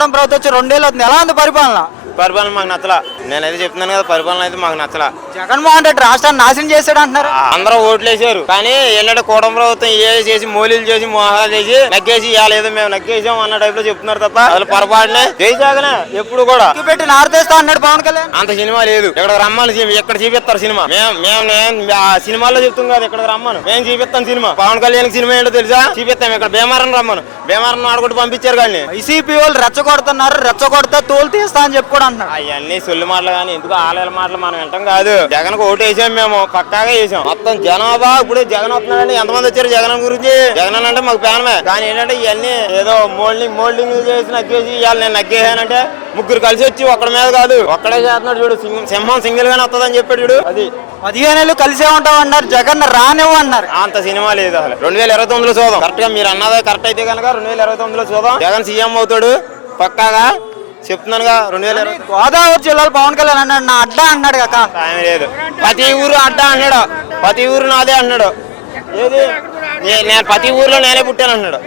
కూటమి ప్రభుత్వం వచ్చి 2 ఏళ్ళు అవుతుంది. ఎలా ఉంది పరిపాలన? పరిపాలన మాకు నచ్చలా. నేనైతే చెప్తున్నాను కదా, పరిపాలన అయితే మాకు నచ్చలా. జగన్మోహన్ రెడ్డి రాష్ట్రాన్ని నాశనం చేశాడు అంటున్నారు. అందరూ ఓట్లు వేసారు, కానీ ఏంటంటే కూటమి ప్రభుత్వం ఏ చేసి మోలీలు చేసి మోహాలు చేసి నగ్గేసి ఇవ్వలేదు, మేము నగ్గేసాం అన్న టైప్ లో చెప్తున్నారు తప్ప అసలు పొరపాటునే జై జగనే ఎప్పుడు కూడా పెట్టి నారదేస్తా అన్నాడు పవన్ కళ్యాణ్. అంత సినిమా లేదు. ఇక్కడ రమ్మని ఎక్కడ చూపిస్తారు సినిమా? మేము ఆ సినిమాలో చెప్తాం కదా, ఇక్కడ రమ్మను మేము చూపిస్తాం సినిమా. పవన్ కళ్యాణ్ సినిమా ఏంటో తెలుసా? చూపిస్తాం. ఇక్కడ భీమారం రమ్మను, భీమారం ఆడుకుంటూ పంపించారు. కానీ వైసీపీ వాళ్ళు రెచ్చగొడుతున్నారు, రెచ్చగొడితే తోలు తీస్తా అని చెప్పి కూడా అంటున్నారు. అవన్నీ సొల్లు మాటలు, కానీ ఎందుకు ఆలయాల మాటలు మనం వింటాం కాదు. జగన్ కు ఓటు వేసాం, మేము పక్కాగా వేసాం. మొత్తం జనాభా ఇప్పుడు జగన్ వస్తున్నాడంటే ఎంతమంది వచ్చారు జగన్ గురించి? జగన్ అంటే మాకు ప్యానమే. కానీ ఏంటంటే ఇవన్నీ ఏదో మోల్డింగ్ చేసి నగ్గేసి ఇవాళ నేను నగ్గేసానంటే ముగ్గురు కలిసి వచ్చి ఒక్కడి మీద కాదు, ఒక్కడే చేస్తున్నాడు చూడు. సింహం సింగిల్ గానే వస్తుందని చెప్పాడు చూడు. అది 15 ఏళ్ళు కలిసే ఉంటాం అన్నారు, జగన్ రానివ్వు అన్నారు. అంత సినిమా లేదు అసలు. 2029లో చూద్దాం. కరెక్ట్ గా మీరు అన్నదే కరెక్ట్ అయితే కనుక 2029లో చూద్దాం. జగన్ సీఎం అవుతాడు పక్కాగా, చెప్తున్నానుగా. 2020 గోదావరి జిల్లాలో పవన్ కళ్యాణ్ అన్నాడు నా అడ్డా అన్నాడు కాక. టైం లేదు. ప్రతి ఊరు అడ్డా అన్నాడు, ప్రతి ఊరు నాదే అన్నాడు. ఏది నేను ప్రతి ఊర్లో నేనే పుట్టాను అన్నాడు.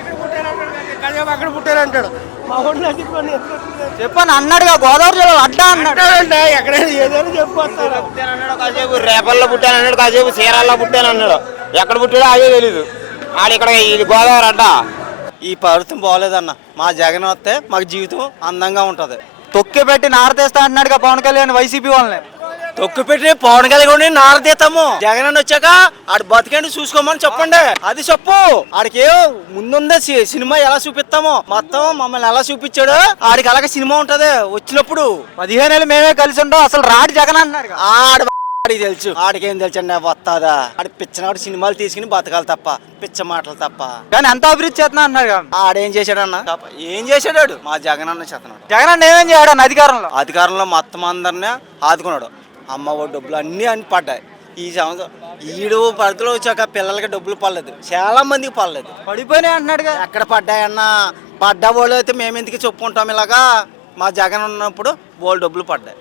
అక్కడ పుట్టారంటాడు. చెప్పని అన్నాడుగా, గోదావరి జిల్లాలో అడ్డా అన్నాడు. ఎక్కడైనా ఏదైనా చెప్పొస్తారు. కాసేపు రేపల్లో పుట్టాను అన్నాడు, కాసేపు చీరాల్లో పుట్టాను అన్నాడు. ఎక్కడ పుట్టాడో అదే తెలీదు. ఆడు ఇక్కడ ఇది గోదావరి అడ్డా. ఈ ప్రభుత్వం బాగోలేదన్న. మా జగన్ వస్తే మాకు జీవితం అందంగా ఉంటది. తొక్కి పెట్టి నారదేస్తా అన్నాడుగా పవన్ కళ్యాణ్ వైసీపీ వాళ్ళని. తొక్కు పెట్టి పవన్ కళ్యాణ్ నారదీతాము. జగన్ అని వచ్చాక ఆడు బతికేంటి చూసుకోమని చెప్పండి. అది చెప్పు. ఆడికి ముందుందే సినిమా ఎలా చూపిస్తామో మొత్తం మమ్మల్ని ఎలా చూపించాడు ఆడికి అలాగే సినిమా ఉంటది వచ్చినప్పుడు. 15 ఏళ్ళు మేమే కలిసి ఉంటాం, అసలు రాడు జగన్ అన్నాడు. ఆడికి తెలుసు. ఆడికేం తెలుసండి వస్తాదా? ఆడి పిచ్చనాడు సినిమాలు తీసుకుని బతకాలి తప్ప, పిచ్చ మాటలు తప్ప. కానీ ఎంత అభివృద్ధి చేస్తున్నా అన్నాడు. ఆడేం చేశాడన్న? ఏం చేశాడు? మా జగన్ అన్న చేస్తున్నాడు. జగన్ అన్న ఏమేం చేయడం అధికారంలో? అధికారంలో మొత్తం అందరినీ ఆదుకున్నాడు. అమ్మ ఒడి డబ్బులు అన్ని పడ్డాయి. ఈ సంవత్సరం ఈడు పరిధిలో వచ్చాక పిల్లలకి డబ్బులు పడలేదు, చాలా మందికి పడలేదు. పడిపోయినాయి అన్నాడుగా. ఎక్కడ పడ్డాయన్నా? పడ్డా వాళ్ళు అయితే మేము ఎందుకు చెప్పుకుంటాం ఇలాగా? మా జగన్ ఉన్నప్పుడు బోల్ డబ్బులు పడ్డాయి.